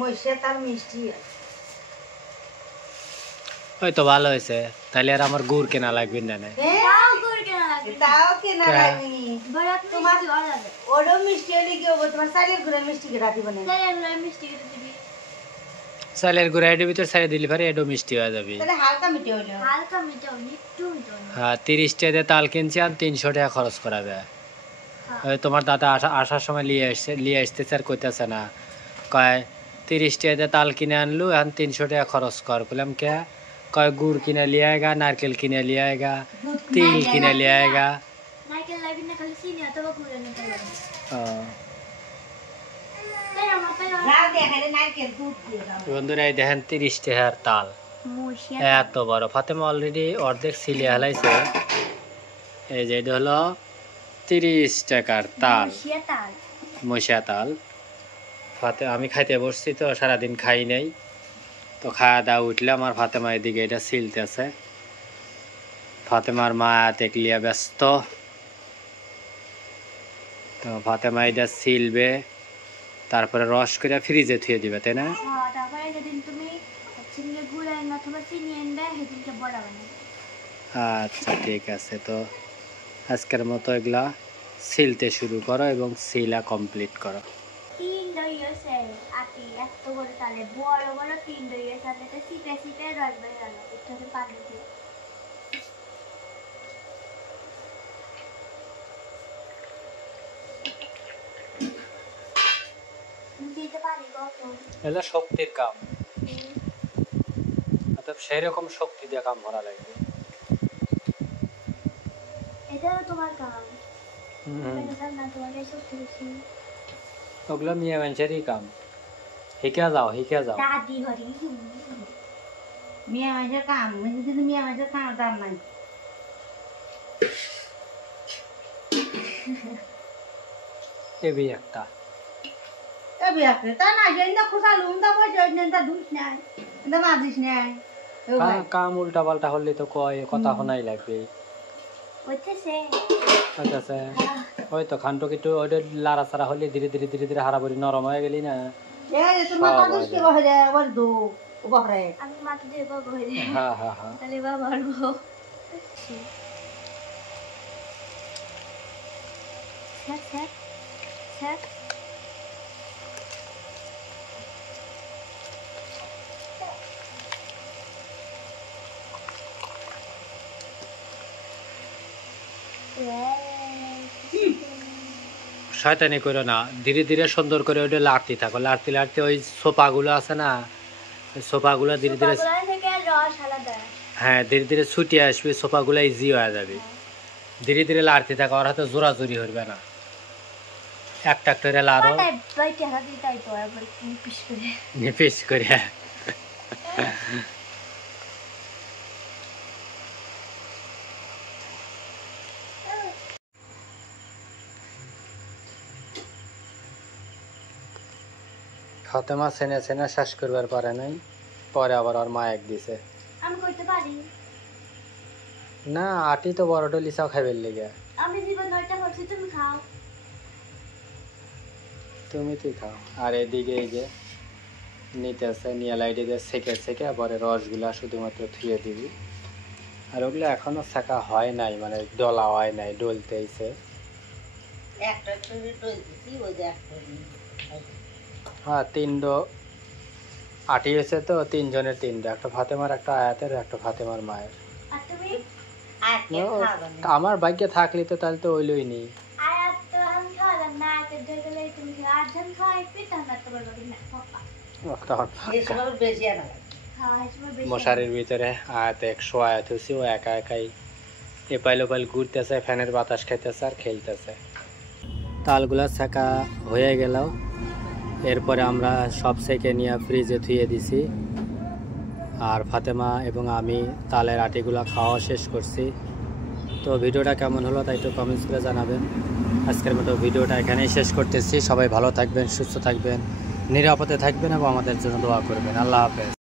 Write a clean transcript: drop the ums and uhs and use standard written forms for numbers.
মইশা তার মিষ্টি ওই তো ভালো হয়েছে, তাহলে আর আমার গুড় কেনা লাগবে না। তাও কেনা লাগবে তোমার ওরও মিষ্টি হলে কি হবো, তোমার চালের গুঁড়ার মিষ্টি কেটা দিব না? চালের গুঁড়া এর ভিতরে ছেড়ে দিলে পরে এডো মিষ্টি হয়ে যাবে। তাহলে হালকা মিঠে হলো। হ্যাঁ 30 টাকা তাল কিনছি আর 300 টাকা খরচ করাবে। ওই তোমার দাদা আসার সময় নিয়ে আসতেছে আর কইতেছে না, কয় 30 টাকা তাল কিনে আনলু এখন 300 টাকা খরচ কর। বললাম কে? কয় গুড় কিনে লিয়ে আएगा, नारकेल किने लिया आएगा, तिल किने लिया आएगा। বন্ধুরা এই দেখেন 30 টাকার তাল এত বড়। ফাতেমা অলরেডি অর্ধেক ছিলে হালাইছে। এই যে এটা হলো 30 টাকার তাল, মশিয়া তাল। আমি খাইতে বসছি তো, সারাদিন খাই নাই তো, খাওয়া দাওয়া উঠলাম আর ফাতেমা এদিকে এটা ছিলতেছে। ফাতেমার মা দেখলিয়া ব্যস্ত, তো ফাতেমা এটা ছিলবে তারপরে রস করে ফ্রিজে থুয়ে দিবে, তাই না? আচ্ছা ঠিক আছে, তো আজকের মতো এগুলা ছিলতে শুরু করো এবং ছিলা কমপ্লিট করো। এটা শক্তির কাম, অর্থাৎ সেরকম শক্তি দিয়ে কাম করা লাগবে। ওগুলো মেয়ে মানুষেরই কাম, শিখে যাও। মেয়ে মানুষের কাম, কিন্তু মেয়ে মানুষের কাম দাম নাই। এবি একটা কাম উল্টা পাল্টা হলে তো কয় কথা শোনাই লাগবে। ওই তো খানটো কিন্তু ওইটা লাড়া চাড়া হলে ধীরে ধীরে হারাবরি নরম হয়ে গেলি না। শয়তানি করো না, ধীরে ধীরে সুন্দর করে ওইটা লাড়তে থাকো। লাড়তে ওই সোফাগুলো আছে না, ওই সোফাগুলো ধীরে ধীরে, হ্যাঁ ধীরে ধীরে ছুটে আসবে, সোফাগুলো ইজি হয়ে যাবে। ধীরে ধীরে লাড়তে থাকো, ওর হাতে জোরাজোরি হইবে না, একটা করে লাড়ো নিপিস করে। ফাতেমা সেনে শেষ করবার পারে নাই, পরে আবার ওর মা এক দিছে। আমি কইতে পারি না, আটি তো বড় লিসাও খাইবার লেগে। আমি জীবন নয়টা হচ্ছে, তুমি খাও। তুমি তুই খাও। আর এদিকে এই যে নিতেছে, নিয়ে লাইটে দিয়ে সেকে পরে রসগুলা শুধুমাত্র থুয়ে দিবি। আর ওগুলো এখনো শেখা হয় নাই, মানে ডলা হয় নাই, ডলতেইছে। হ্যাঁ 3 আটি হয়েছে তো, 3 জনের 3টা, একটা ফাতেমার, একটা আয়াতের, একটা ফাতেমার মায়ের। আমার ভাগ্যে থাকলে তো তাহলে তো ওইলই নি। মশারির ভিতরে আয়াত 100 আয়াত হয়েছে, ও একা একাই এপাইল ওপাইল ঘুরতেছে, ফ্যানের বাতাস খাইতেছে আর খেলতেছে। তালগুলা ছেঁকা হয়ে গেল, এরপরে আমরা সব সেকে নিয়ে ফ্রিজে থুয়ে দিছি। আর ফাতেমা এবং আমি তালের আটিগুলা খাওয়া শেষ করছি। তো ভিডিওটা কেমন হলো তাই একটু কমেন্টস করে জানাবেন। আজকের মতো ভিডিওটা এখানেই শেষ করতেছি। সবাই ভালো থাকবেন, সুস্থ থাকবেন, নিরাপদে থাকবেন এবং আমাদের জন্য দোয়া করবেন। আল্লাহ হাফেজ।